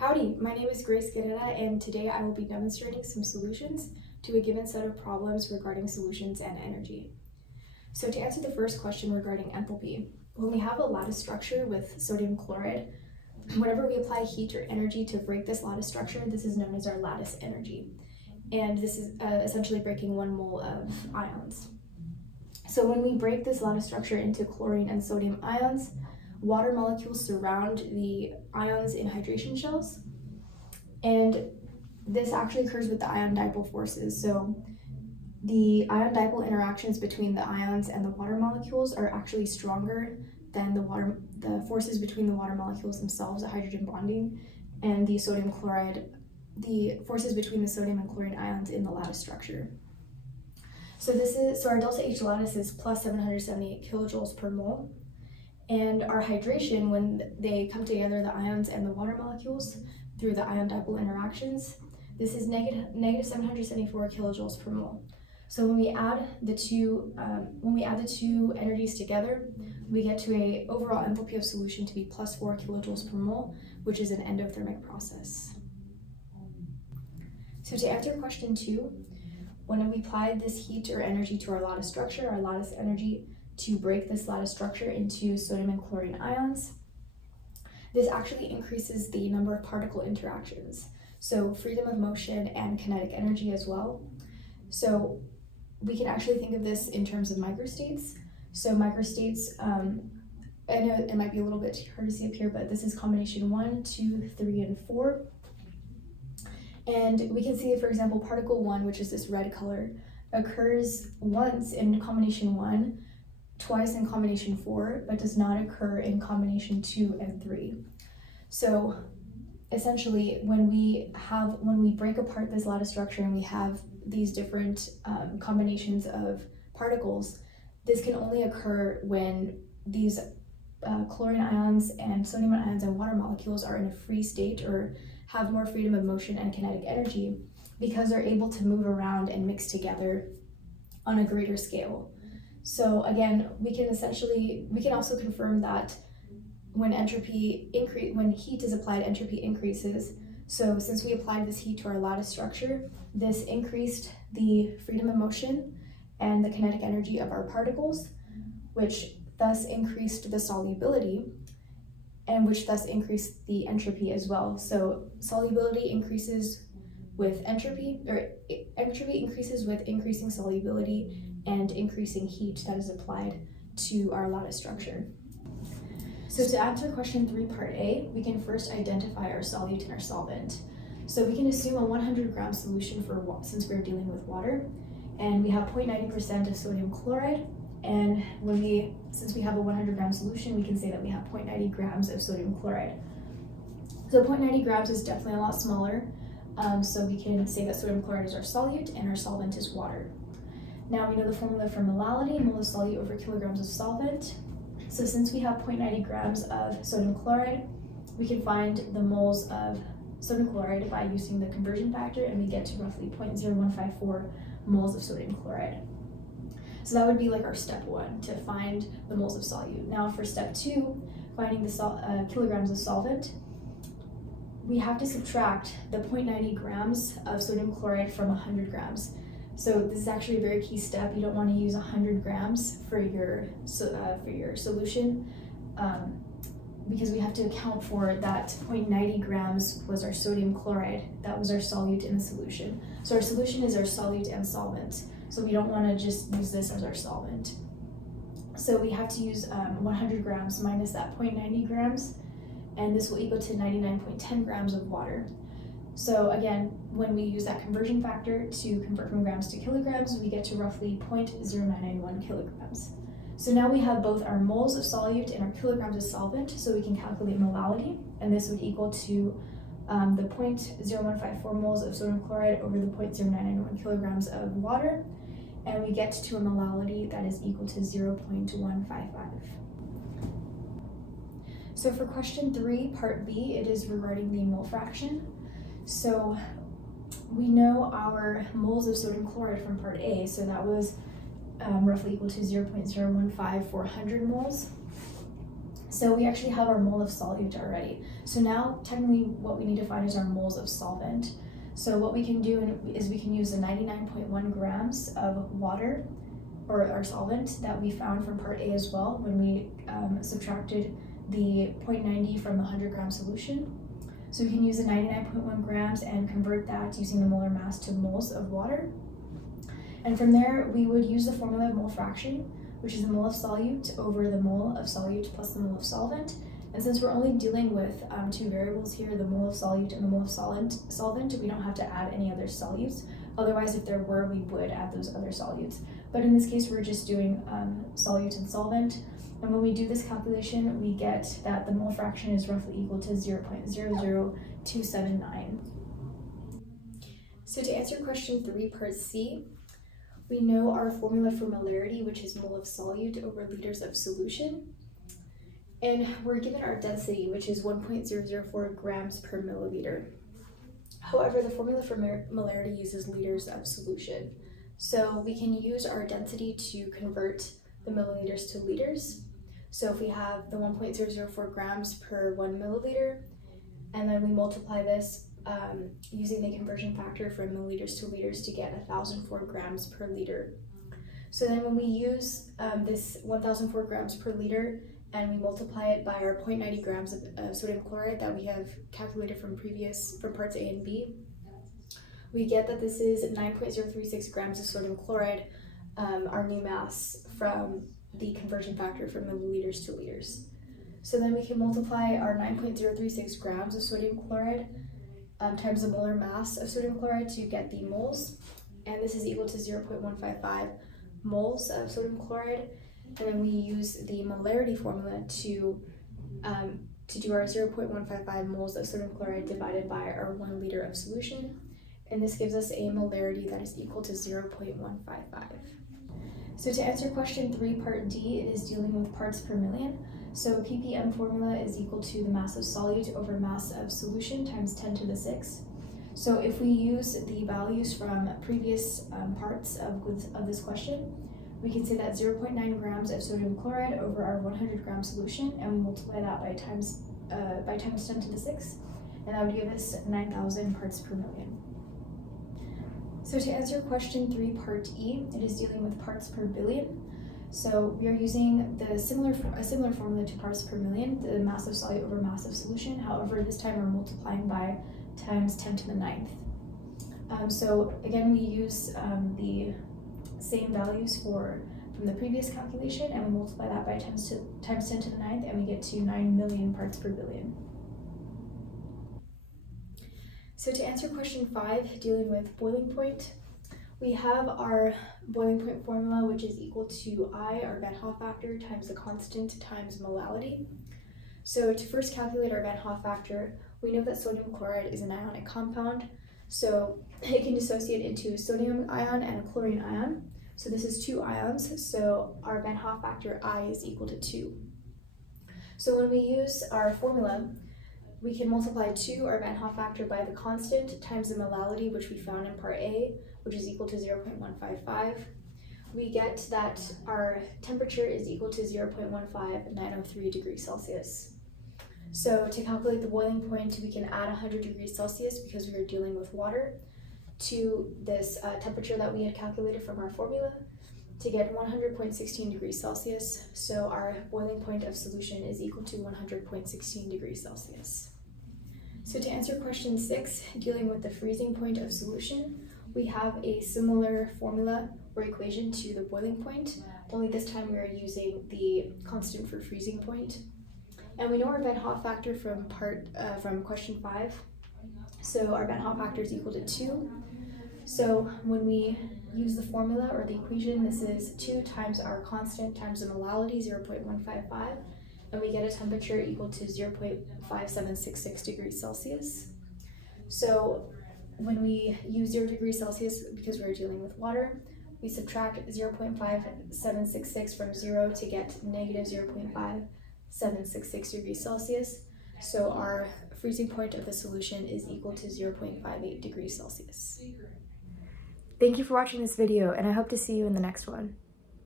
Howdy, my name is Grace Guerrera, and today I will be demonstrating some solutions to a given set of problems regarding solutions and energy. So to answer the first question regarding enthalpy, when we have a lattice structure with sodium chloride, whenever we apply heat or energy to break this lattice structure, this is known as our lattice energy. And this is essentially breaking 1 mole of ions. So when we break this lattice structure into chlorine and sodium ions, water molecules surround the ions in hydration shells, and this actually occurs with the ion dipole forces. So the ion dipole interactions between the ions and the water molecules are actually stronger than the forces between the water molecules themselves at hydrogen bonding and the forces between the sodium and chlorine ions in the lattice structure. So our delta H lattice is plus 778 kilojoules per mole. And our hydration, when they come together, the ions and the water molecules, through the ion dipole interactions, this is negative 774 kilojoules per mole. So when we add the two energies together, we get to an overall enthalpy of solution to be plus 4 kilojoules per mole, which is an endothermic process. So to answer question 2, when we apply this heat or energy to our lattice structure, our lattice energy to break this lattice structure into sodium and chlorine ions, this actually increases the number of particle interactions, so freedom of motion and kinetic energy as well. So we can actually think of this in terms of microstates. So microstates, I know it might be a little bit hard to see up here, but this is combination 1, 2, 3, and 4. And we can see, for example, particle 1, which is this red color, occurs once in combination 1, twice in combination 4, but does not occur in combination 2 and 3. So essentially, when we break apart this lattice structure and we have these different combinations of particles, this can only occur when these chlorine ions and sodium ions and water molecules are in a free state or have more freedom of motion and kinetic energy, because they're able to move around and mix together on a greater scale. So again, we can also confirm that when heat is applied, entropy increases. So since we applied this heat to our lattice structure, this increased the freedom of motion and the kinetic energy of our particles, which thus increased the solubility, and which thus increased the entropy as well. So solubility increases with entropy, or entropy increases with increasing solubility and increasing heat that is applied to our lattice structure. So to answer question 3, part A, we can first identify our solute and our solvent. So we can assume a 100-gram solution since we're dealing with water, and we have 0.90% of sodium chloride. And since we have a 100-gram solution, we can say that we have 0.90 grams of sodium chloride. So 0.90 grams is definitely a lot smaller. So we can say that sodium chloride is our solute and our solvent is water. Now we know the formula for molality, mole of solute over kilograms of solvent. So since we have 0.90 grams of sodium chloride, we can find the moles of sodium chloride by using the conversion factor, and we get to roughly 0.0154 moles of sodium chloride. So that would be like our step 1, to find the moles of solute. Now for step 2, finding the kilograms of solvent, we have to subtract the 0.90 grams of sodium chloride from 100 grams. So this is actually a very key step. You don't want to use 100 grams for your solution, because we have to account for that 0.90 grams was our sodium chloride. That was our solute in the solution. So our solution is our solute and solvent. So we don't want to just use this as our solvent. So we have to use 100 grams minus that 0.90 grams, and this will equal to 99.10 grams of water. So again, when we use that conversion factor to convert from grams to kilograms, we get to roughly 0.0991 kilograms. So now we have both our moles of solute and our kilograms of solvent, so we can calculate molality, and this would equal to the 0.0154 moles of sodium chloride over the 0.0991 kilograms of water, and we get to a molality that is equal to 0.155. So for question 3, part B, it is regarding the mole fraction. So we know our moles of sodium chloride from part A, so that was roughly equal to 0.015 for 100 moles. So we actually have our mole of solute already. So now technically what we need to find is our moles of solvent. So what we can do is we can use the 99.1 grams of water, or our solvent, that we found from part A as well when we subtracted the 0.90 from the 100 gram solution. So we can use the 99.1 grams and convert that using the molar mass to moles of water. And from there, we would use the formula of mole fraction, which is the mole of solute over the mole of solute plus the mole of solvent. And since we're only dealing with two variables here, the mole of solute and the mole of solvent, we don't have to add any other solutes. Otherwise, if there were, we would add those other solutes. But in this case, we're just doing solute and solvent. And when we do this calculation, we get that the mole fraction is roughly equal to 0.00279. So to answer question 3, part C, we know our formula for molarity, which is mole of solute over liters of solution. And we're given our density, which is 1.004 grams per milliliter. However, the formula for molarity uses liters of solution. So we can use our density to convert the milliliters to liters. So if we have the 1.004 grams per 1 milliliter, and then we multiply this using the conversion factor from milliliters to liters to get 1,004 grams per liter. So then when we use this 1,004 grams per liter and we multiply it by our 0.90 grams of sodium chloride that we have calculated from parts A and B, we get that this is 9.036 grams of sodium chloride, our new mass from the conversion factor from milliliters to liters. So then we can multiply our 9.036 grams of sodium chloride times the molar mass of sodium chloride to get the moles, and this is equal to 0.155 moles of sodium chloride. And then we use the molarity formula to do our 0.155 moles of sodium chloride divided by our 1 liter of solution, and this gives us a molarity that is equal to 0.155. So to answer question 3, part D, it is dealing with parts per million. So ppm formula is equal to the mass of solute over mass of solution times 10 to the 6. So if we use the values from previous parts of this question, we can say that 0.9 grams of sodium chloride over our 100 gram solution, and we multiply that by times 10 to the 6, and that would give us 9,000 parts per million. So to answer question 3, part E, it is dealing with parts per billion. So we are using a similar formula to parts per million, the mass of solute over mass of solution. However, this time we're multiplying by times 10 to the 9th. So again, we use the same values from the previous calculation, and we multiply that by times 10 to the 9th, and we get to 9 million parts per billion. So to answer question 5, dealing with boiling point, we have our boiling point formula, which is equal to I, our Van Hoff factor, times the constant times molality. So to first calculate our Van Hoff factor, we know that sodium chloride is an ionic compound, so it can dissociate into a sodium ion and a chlorine ion. So this is 2 ions, so our Van Hoff factor I is equal to 2. So when we use our formula, we can multiply 2, our Van Hoff factor, by the constant times the molality, which we found in part A, which is equal to 0.155. We get that our temperature is equal to 0.15903 degrees Celsius. So to calculate the boiling point, we can add 100 degrees Celsius, because we are dealing with water, to this temperature that we had calculated from our formula to get 100.16 degrees Celsius. So our boiling point of solution is equal to 100.16 degrees Celsius. So to answer question 6, dealing with the freezing point of solution, we have a similar formula or equation to the boiling point, only this time we are using the constant for freezing point. And we know our Van Hoff factor from question 5. So our Van Hoff factor is equal to 2. So when we use the formula or the equation, this is 2 times our constant times the molality, 0.155, and we get a temperature equal to 0.5766 degrees Celsius. So when we use 0 degrees Celsius, because we're dealing with water, we subtract 0.5766 from 0 to get negative 0.5766 degrees Celsius. So our freezing point of the solution is equal to 0.58 degrees Celsius. Thank you for watching this video, and I hope to see you in the next one.